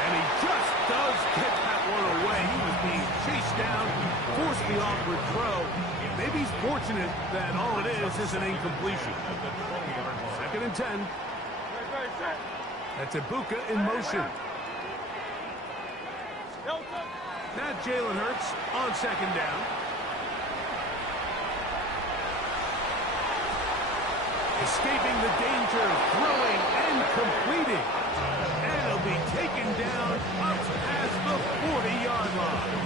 And he just does get that one away. He was being chased down, forced the awkward throw. Maybe he's fortunate that all it is an incompletion. 2nd and 10. That's Ibuka in motion. Now Jalen Hurts on 2nd down. Escaping the danger, throwing and completing. And he'll be taken down up past the 40-yard line.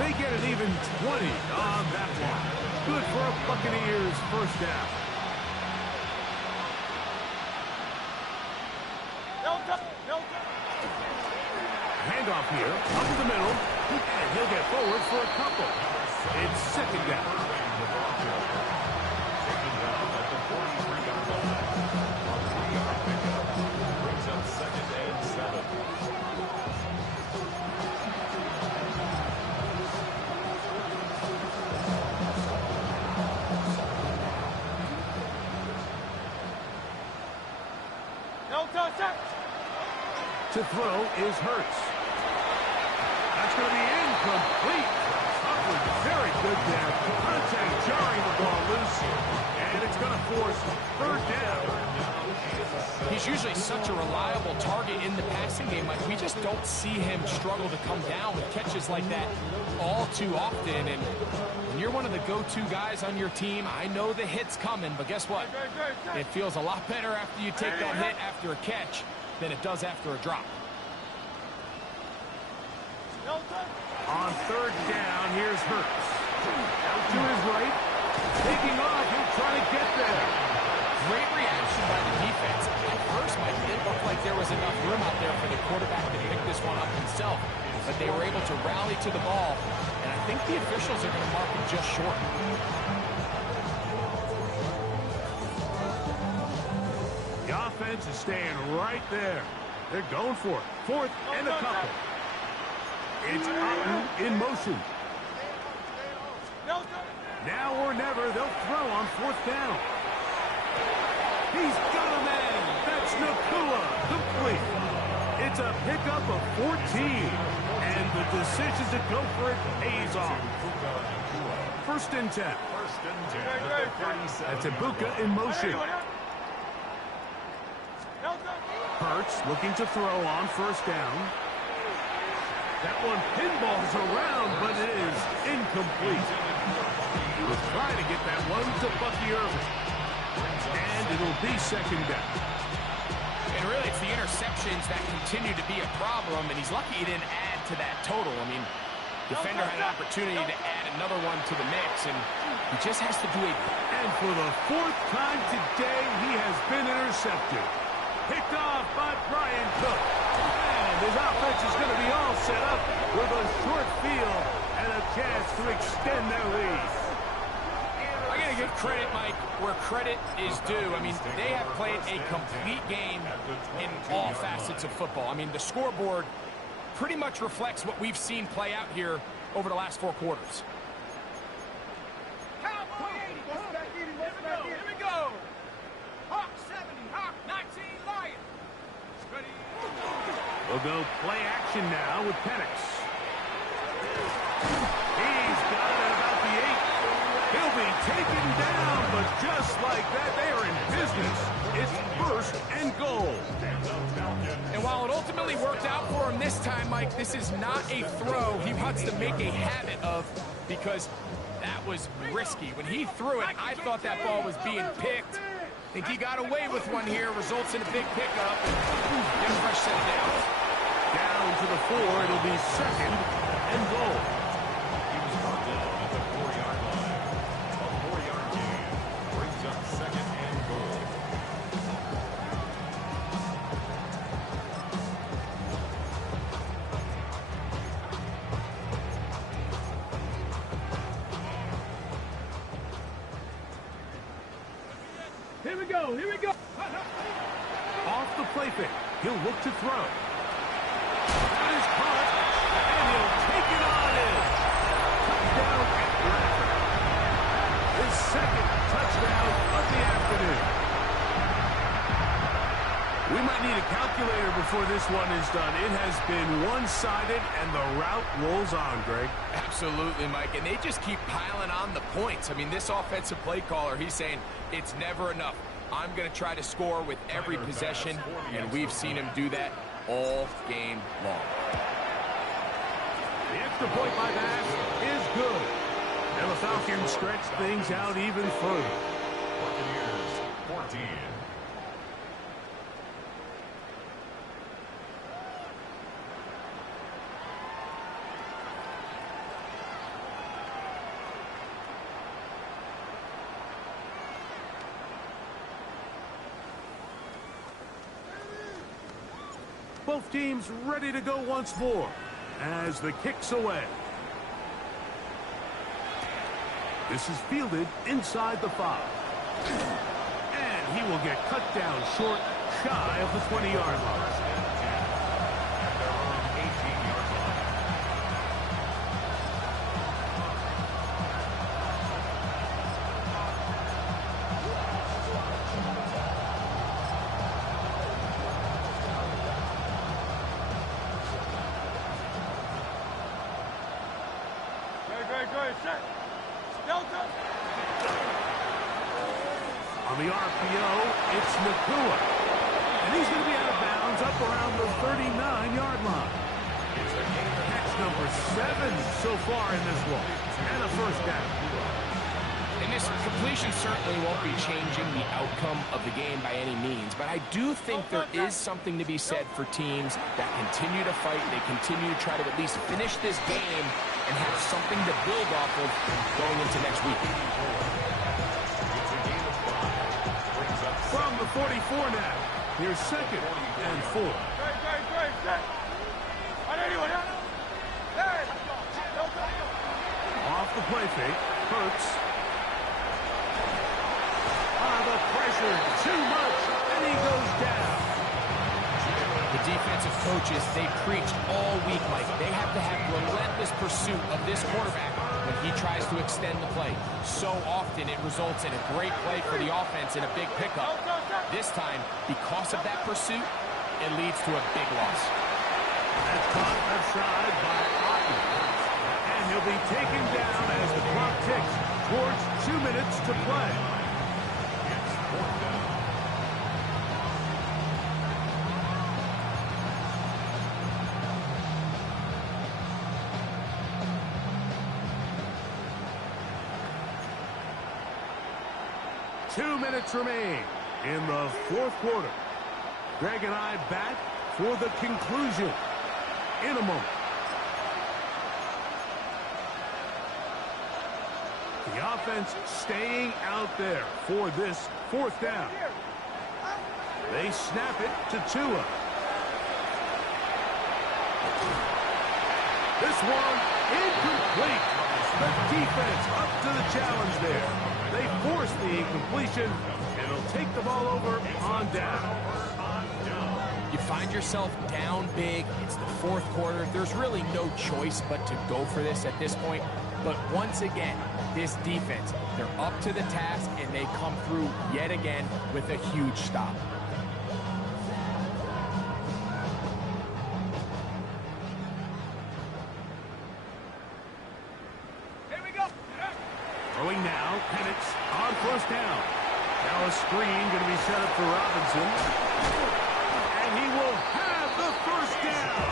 They get an even 20 on that one. Good for a Buccaneers first down. Handoff here, up the middle, and he'll get forward for a couple. It's 2nd down. Taking down at the 43-yard line. On 3-yard pickup. Brings up 2nd and 7. To throw is Hurts. That's going to be incomplete. Covered very good there. Contact jarring the ball loose. And it's going to force 3rd down. He's usually such a reliable target in the passing game. Like, we just don't see him struggle to come down with catches like that all too often. And when you're one of the go-to guys on your team, I know the hit's coming, but guess what? It feels a lot better after you take that hit after a catch than it does after a drop. On 3rd down, here's Hurts. Out to his right. Taking off, he'll try to get there. Great reaction by the defense. At first, Mike, it didn't look like there was enough room out there for the quarterback to pick this one up himself. But they were able to rally to the ball, and I think the officials are going to mark him just short. The offense is staying right there. They're going for it. 4th and a couple. It's Otten in motion. Now or never, they'll throw on 4th down. He's got a man. That's Nakua. Complete. It's a pickup of 14. And the decision to go for it pays off. 1st and 10. That's Ibuka in motion. Hurts looking to throw on 1st down. That one pinballs around, but it is incomplete. He was trying to get that one to Bucky Irving. And it'll be second down. And really, it's the interceptions that continue to be a problem, and he's lucky he didn't add to that total. I mean, defender had an opportunity to add another one to the mix, and he just has to do it. And for the fourth time today, he has been intercepted. Picked off by Brian Cook. And his offense is going to be all set up with a short field and a chance to extend their lead. I got to give credit, Mike, where credit is due. I mean, they have played a complete game in all facets of football. I mean, the scoreboard pretty much reflects what we've seen play out here over the last 4 quarters. Here we go. Hawk 70, Hawk 19, Lion. Ready. We'll go play action now with Penix. He's got it at about the 8. He'll be taken down, but just like that, they are in business. It's first and goal. And while it ultimately worked out for him this time, Mike, this is not a throw he wants to make a habit of, because that was risky. When he threw it, I thought that ball was being picked. I think he got away with one here, results in a big pickup, and get a fresh set of downs. Down to the 4, it'll be second and goal. He was brought down at the 4-yard line. A 4-yard gain brings up second and goal. Here we go. Here we go. Off the play fake. He'll look to throw. That is caught, and he'll take it on in. Touchdown at Bradford. His second touchdown of the afternoon. We might need a calculator before this one is done. It has been one-sided, and the route rolls on, Greg. Absolutely, Mike, and they just keep piling on the points. I mean, this offensive play caller, he's saying it's never enough. I'm going to try to score with every possession, and we've seen him do that all game long. The extra point by Bass is good. And the Falcons stretch things out even further. Buccaneers 14. Both teams ready to go once more as the kick's away. This is fielded inside the 5. And he will get cut down short, shy of the 20-yard line. At their own 18-yard line. Good. Set. Delta. On the RPO, it's Nakua. And he's going to be out of bounds up around the 39-yard line. It's a gain of Catch number 7 so far in this one. And a first down. And this completion certainly won't be changing the outcome of the game by any means, but I do think there is something to be said for teams that continue to fight. They continue to try to at least finish this game and have something to build off of going into next week. It's a gain of 5. Brings up From the 44 now. Here's second and 4. Great. Set. Hey. Off the play fake. Hurts. The pressure, too much, and he goes down. The defensive coaches, they preached all week, Mike. They have to have relentless pursuit of this quarterback when he tries to extend the play. So often it results in a great play for the offense and a big pickup. This time, because of that pursuit, it leads to a big loss. That's caught outside by Otten. And he'll be taken down as the clock ticks towards 2 minutes to play. 2 minutes remain in the fourth quarter. Greg and I back for the conclusion in a moment. The offense staying out there for this fourth down. They snap it to Tua. This one incomplete. The defense up to the challenge there. They force the incompletion, and they'll take the ball over on down. You find yourself down big. It's the fourth quarter. There's really no choice but to go for this at this point. But once again, this defense, they're up to the task, and they come through yet again with a huge stop. Throwing now, Penix on first down. Now a screen going to be set up for Robinson. And he will have the first down.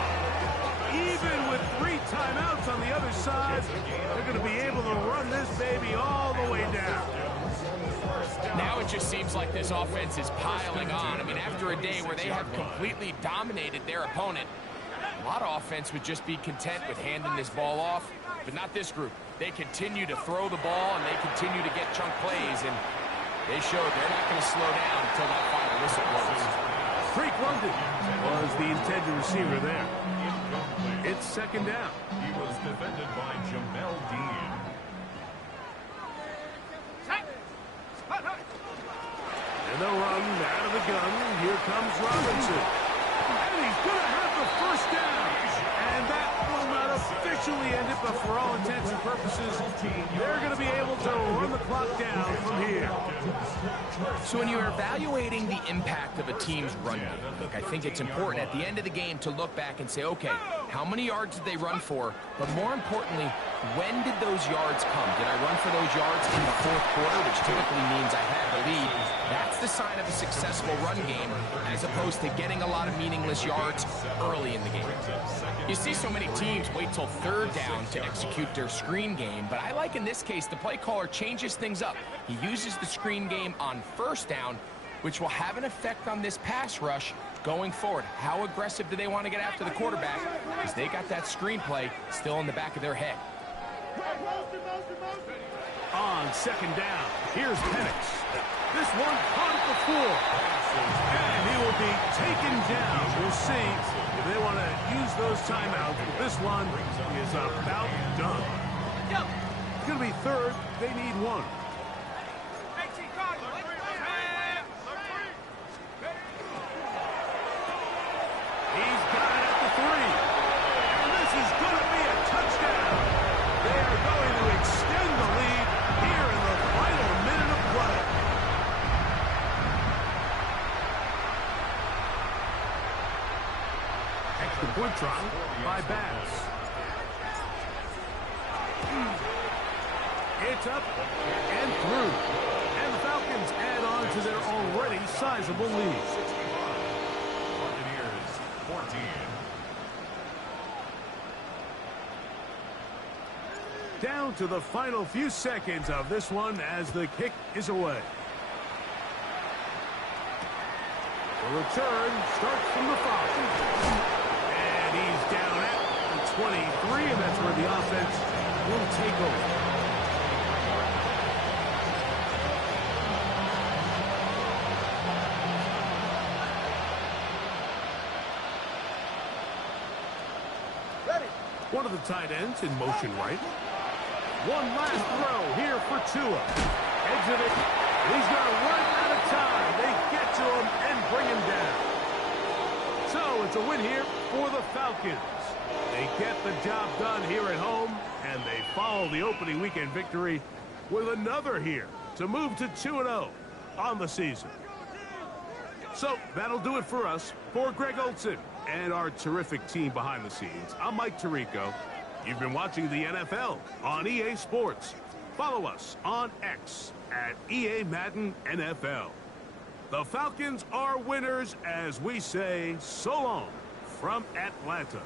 Even with 3 timeouts on the other side, they're going to be able to run this baby all the way down. Now it just seems like this offense is piling on. I mean, after a day where they have completely dominated their opponent, a lot of offense would just be content with handing this ball off, but not this group. They continue to throw the ball, and they continue to get chunk plays, and they showed they're not going to slow down until that final whistle blows. Freak London was the intended receiver there. It's second down. He was defended by Jamel Dean. And they'll run out of the gun. Here comes Robinson. And he's going to have the first down. And that will not officially end it, but for all intents and purposes, they're going to be able to run the clock down from here. So when you're evaluating the impact of a team's run game, I think it's important at the end of the game to look back and say, okay, how many yards did they run for? But more importantly, when did those yards come? Did I run for those yards in the fourth quarter, which typically means I had the lead? That's the sign of a successful run game, as opposed to getting a lot of meaningless yards early in the game. You see so many teams wait till third down to execute their screen game, but I like in this case the play caller changes things up. He uses the screen game on first down, which will have an effect on this pass rush going forward. How aggressive do they want to get after the quarterback? Because they got that screenplay still in the back of their head. On second down, here's Penix. This one on the floor. And he will be taken down. We'll see if they want to use those timeouts. But this one is about done. It's going to be third. They need one. He's got it at the 3. And this is going to be a touchdown. They are going to extend the lead here in the final minute of play. Extra point try by Bass. It's up and through. And the Falcons add on to their already sizable lead. Buccaneers 14. Down to the final few seconds of this one as the kick is away. The return starts from the 5. And he's down at the 23, and that's where the offense will take over. One of the tight ends in motion right. One last throw here for Tua. Exiting. He's going to run out of time. They get to him and bring him down. So it's a win here for the Falcons. They get the job done here at home, and they follow the opening weekend victory with another here to move to 2-0 on the season. So that'll do it for us. For Greg Olsen and our terrific team behind the scenes, I'm Mike Tirico. You've been watching the NFL on EA Sports. Follow us on X at EA Madden NFL. The Falcons are winners as we say so long from Atlanta.